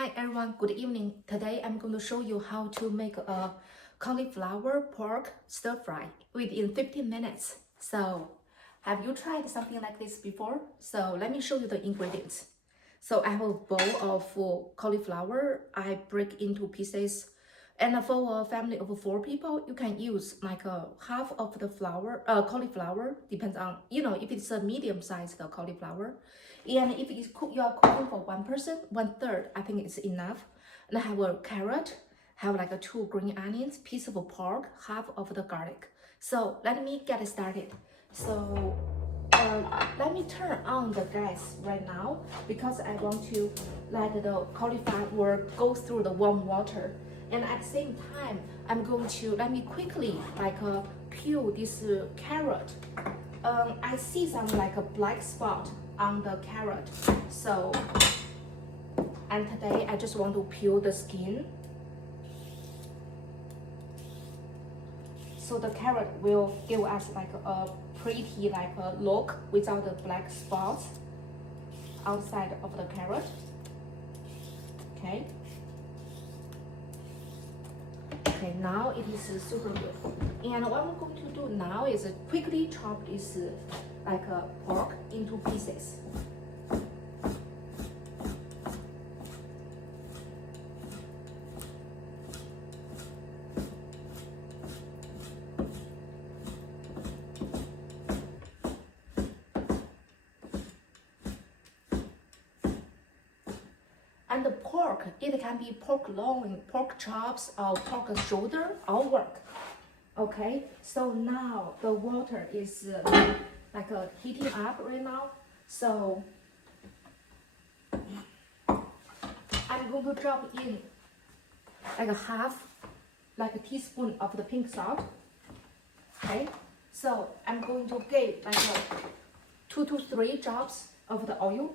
Hi everyone, good evening. Today I'm going to show you how to make a cauliflower pork stir fry within 15 minutes. So, have you tried something like this before? So, let me show you the ingredients. So, I have a bowl of cauliflower. I break into pieces. And for a family of 4 people, you can use like half of the cauliflower, depends on, if it's a medium-sized cauliflower. And if you are cooking for 1 person, 1/3, I think it's enough. And I have a carrot, have like 2 green onions, piece of pork, half of the garlic. So let me get started. So let me turn on the gas right now because I want to let the cauliflower go through the warm water. And at the same time, I'm going to let me quickly peel this carrot. I see some like a black spot on the carrot. So, and today I just want to peel the skin. So the carrot will give us like a pretty look without the black spots outside of the carrot. Okay. Okay, now it is super good. And what I'm going to do now is quickly chop this pork into pieces. And the pork, it can be pork loin, pork chops, or pork shoulder, all work. Okay, so now the water is heating up right now. So I'm going to drop in like a half, like a teaspoon of the pink salt. Okay, so I'm going to give like 2 to 3 drops of the oil,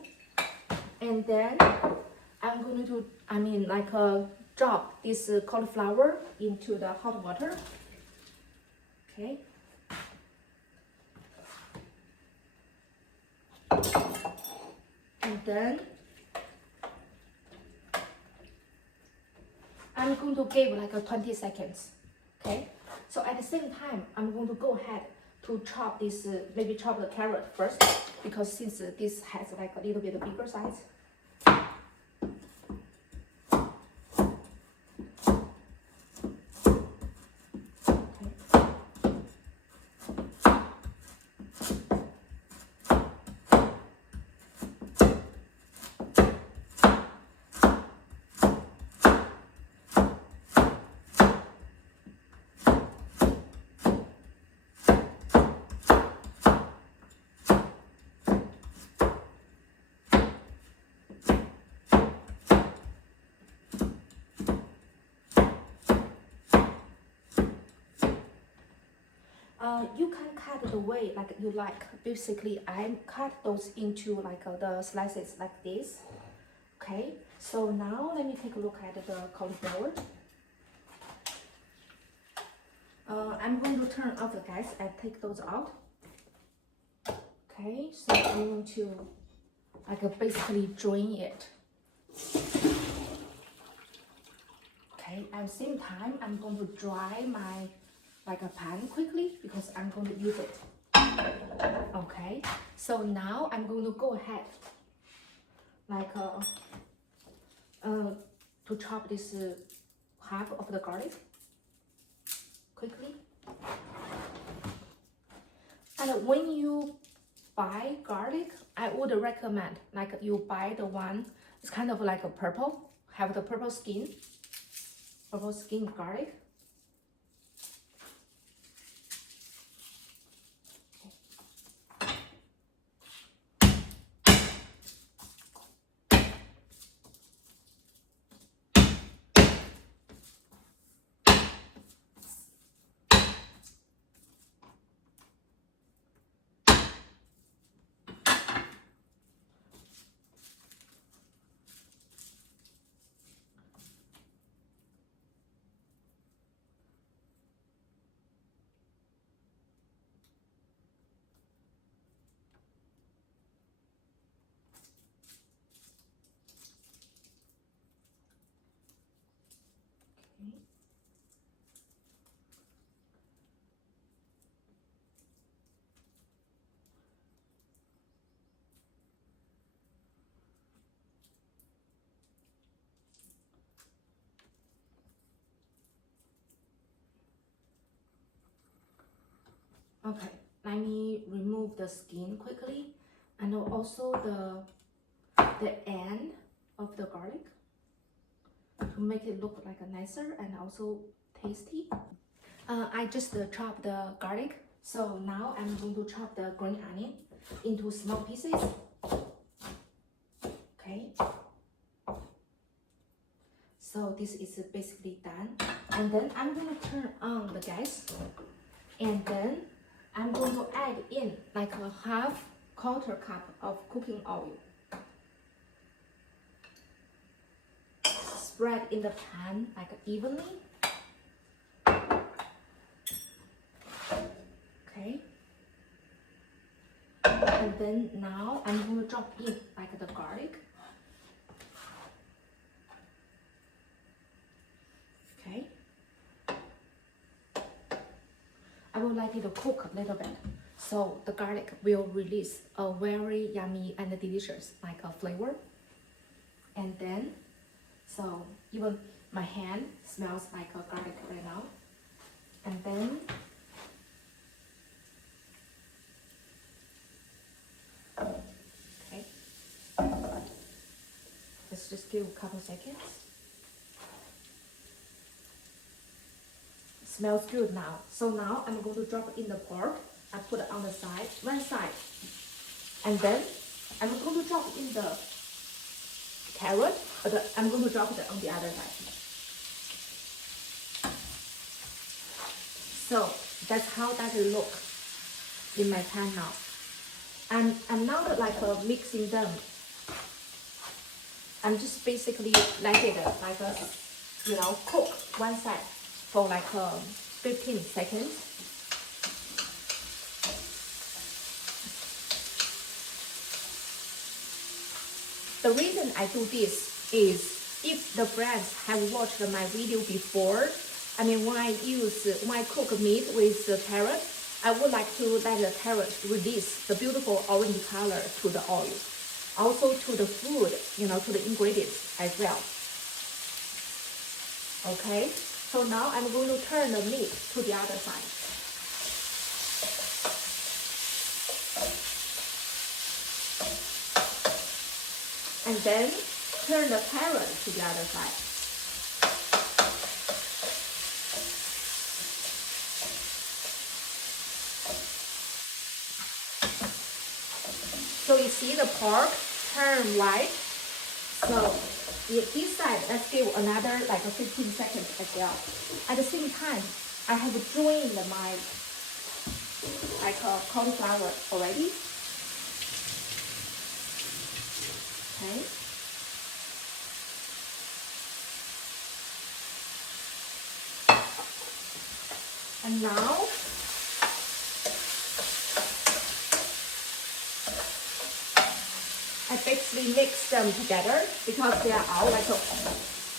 and then I'm going to drop this cauliflower into the hot water. Okay. And then I'm going to give like 20 seconds. Okay. So at the same time, I'm going to go ahead to chop this, maybe chop the carrot first, because since this has like a little bit bigger size. You can cut the way like you like. Basically, I cut those into the slices like this. Okay, so now let me take a look at the cauliflower. I'm going to turn off the gas and take those out. Okay, so I'm going to basically drain it. Okay, at the same time, I'm going to dry my a pan quickly because I'm going to use it. Okay, so now I'm going to go ahead to chop this half of the garlic quickly. And when you buy garlic, I would recommend you buy the one, it's kind of like a purple, have the purple skin garlic. Okay, let me remove the skin quickly, and also the end of the garlic to make it look like a nicer and also tasty. I just chopped the garlic, so now I'm going to chop the green onion into small pieces. Okay. So this is basically done, and then I'm going to turn on the gas, and then I'm going to add in like a quarter cup of cooking oil. Spread in the pan like evenly. Okay. And then now I'm going to drop in like the garlic. Okay. I will let it cook a little bit, so the garlic will release a very yummy and delicious like a flavor. And then, so even my hand smells like a garlic right now. And then, okay, let's just give a couple seconds. Smells good now. So now I'm going to drop in the pork. I put it on the side, one side. And then I'm going to drop in the carrot, but I'm going to drop it on the other side. So that's how that will look in my pan now. And I'm not like mixing them. I'm just basically let it like cook one side for like 15 seconds. The reason I do this is if the friends have watched my video before, when I cook meat with the carrot, I would like to let the carrot release the beautiful orange color to the oil. Also to the food, to the ingredients as well. Okay, so now I'm going to turn the meat to the other side. And then turn the carrot to the other side. So you see the pork turn white. So this side, let's give another like 15 seconds as well. At the same time, I have joined my cauliflower already. Okay. And now I basically mix them together because they are all like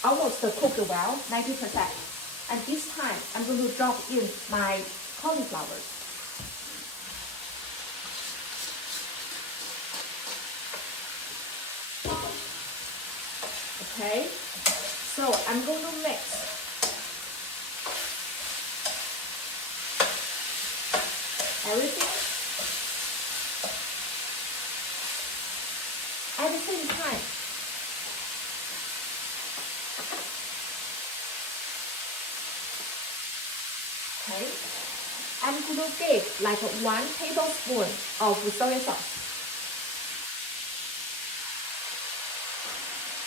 almost cooked well, 90%. And this time I'm going to drop in my cauliflower. Okay, so I'm going to mix everything at the same time. Okay, I'm going to give like 1 tablespoon of soy sauce.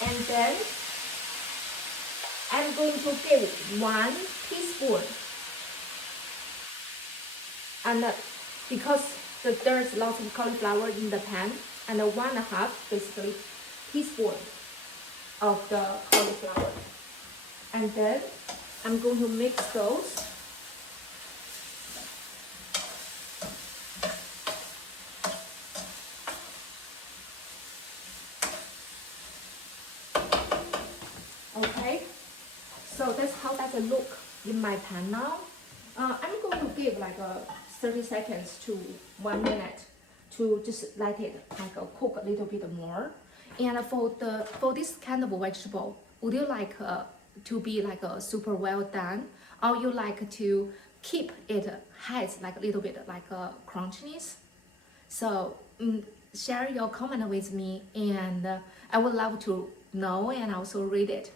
And then I'm going to give 1 teaspoon. And because there's lots of cauliflower in the pan, and 1.5 basically teaspoon of the cauliflower. And then I'm going to mix those. Okay, so that's how that look in my pan now. I'm going to give like 30 seconds to 1 minute to just let it like cook a little bit more. And for this kind of vegetable, would you like to be like super well done, or you like to keep it has like a little bit like a crunchiness. So share your comment with me, and I would love to know and also read it.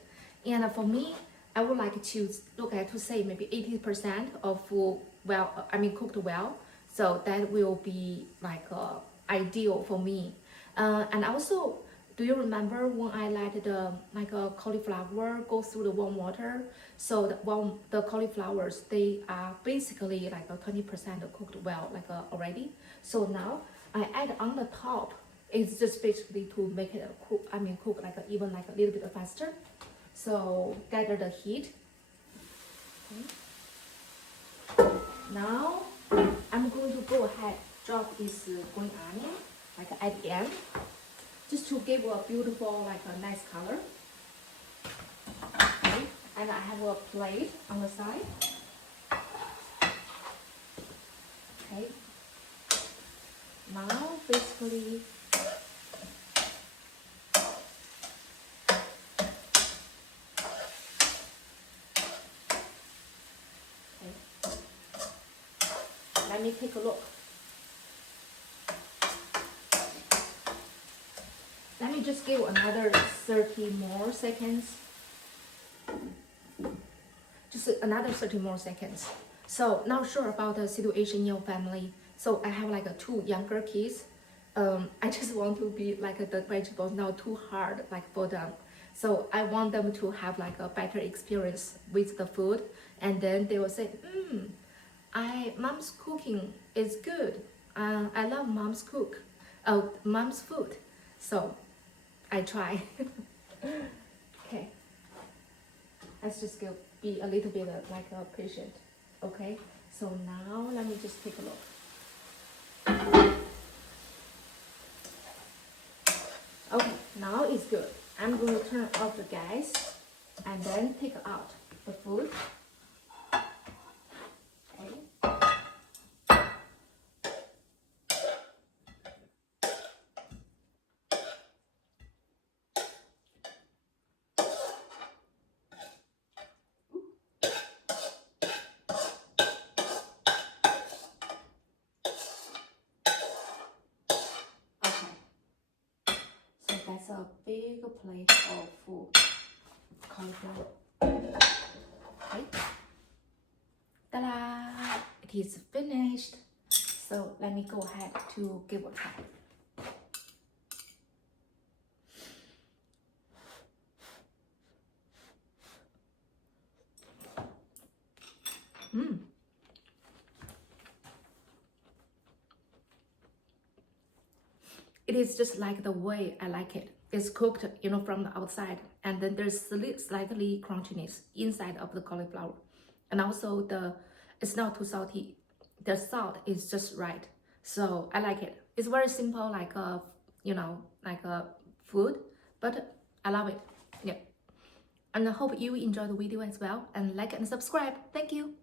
And for me, I would like to look at to say maybe 80% of cooked well. So that will be like ideal for me. And also, do you remember when I let the like a cauliflower go through the warm water? So the cauliflowers, they are basically like a 20% cooked well like already. So now I add on the top. It's just basically to make it cook like even like a little bit faster. So gather the heat. Okay. Now I'm going to go ahead drop this green onion like at the end, just to give a beautiful like a nice color. Okay. And I have a plate on the side. Okay. Now basically let me take a look. Let me just give another 30 more seconds. Just another 30 more seconds. So not sure about the situation in your family. So I have like two younger kids. I just want to be like the vegetables not too hard like for them. So I want them to have like a better experience with the food, and then they will say, mom's cooking is good. I love mom's mom's food. So I try. Okay. Let's just be a little bit like a patient. Okay. So now let me just take a look. Okay, now it's good. I'm going to turn off the gas and then take out the food. That's a big plate of food. Cauliflower. Okay. Ta-da! It is finished. So let me go ahead to give it a try. It is just like the way I like it. It's cooked, from the outside, and then there's slightly crunchiness inside of the cauliflower, and also it's not too salty. The salt is just right, so I like it. It's very simple, like a food, but I love it. Yeah, and I hope you enjoy the video as well, and like and subscribe. Thank you.